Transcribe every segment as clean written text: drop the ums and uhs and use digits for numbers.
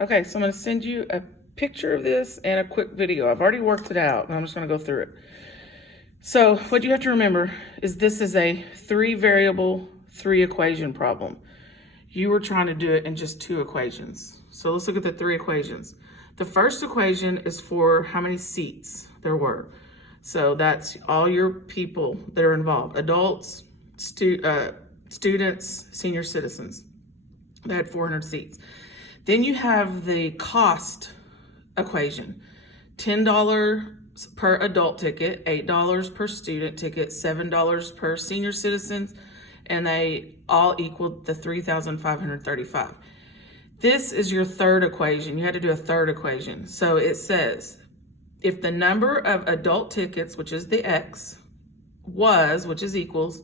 Okay, so I'm going to send you a picture of this and a quick video. I've already worked it out, and I'm just going to go through it. So what you have to remember is this is a 3-variable, 3-equation problem. You were trying to do it in just 2 equations. So let's look at the 3 equations. The first equation is for how many seats there were. So that's all your people that are involved, adults, students, senior citizens. They had 400 seats. Then you have the cost equation. $10 per adult ticket, $8 per student ticket, $7 per senior citizens, and they all equaled the 3,535. This is your third equation. You had to do a third equation. So it says, if the number of adult tickets, which is the X, which is equals,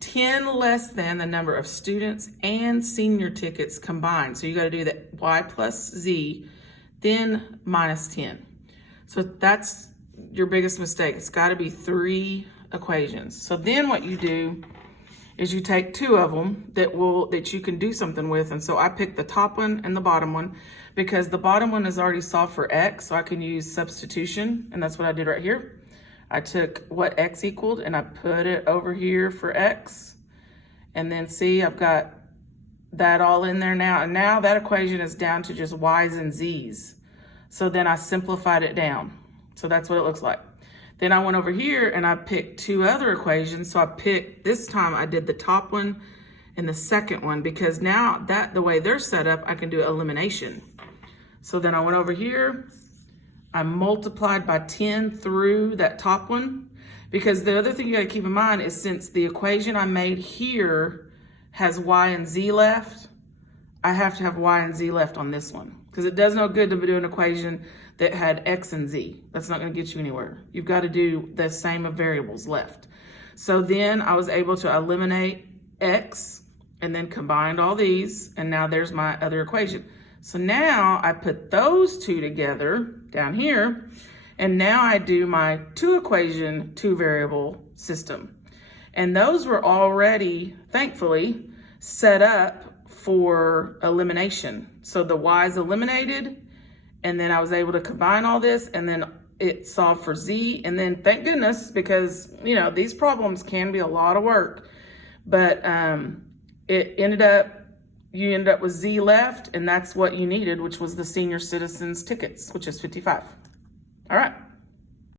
10 less than the number of students and senior tickets combined. So you got to do the Y plus Z, then minus 10. So that's your biggest mistake. It's got to be 3 equations. So then what you do is you take 2 of them that you can do something with. And so I picked the top one and the bottom one because the bottom one is already solved for X, so I can use substitution, and that's what I did right here. I took what X equaled and I put it over here for X. And then see, I've got that all in there now. And now that equation is down to just Y's and Z's. So then I simplified it down. So that's what it looks like. Then I went over here and I picked 2 other equations. So I picked, this time I did the top one and the second one, because now the way they're set up, I can do elimination. So then I went over here, I multiplied by 10 through that top one, because the other thing you gotta keep in mind is since the equation I made here has Y and Z left, I have to have Y and Z left on this one, because it does no good to do an equation that had X and Z. That's not gonna get you anywhere. You've gotta do the same of variables left. So then I was able to eliminate X and then combined all these, and now there's my other equation. So now I put those 2 together down here, and now I do my 2-equation, 2-variable system. And those were already, thankfully, set up for elimination. So the Y's eliminated, and then I was able to combine all this, and then it solved for Z. And then thank goodness, because these problems can be a lot of work, but you ended up with Z left, and that's what you needed, which was the senior citizens tickets, which is 55. All right.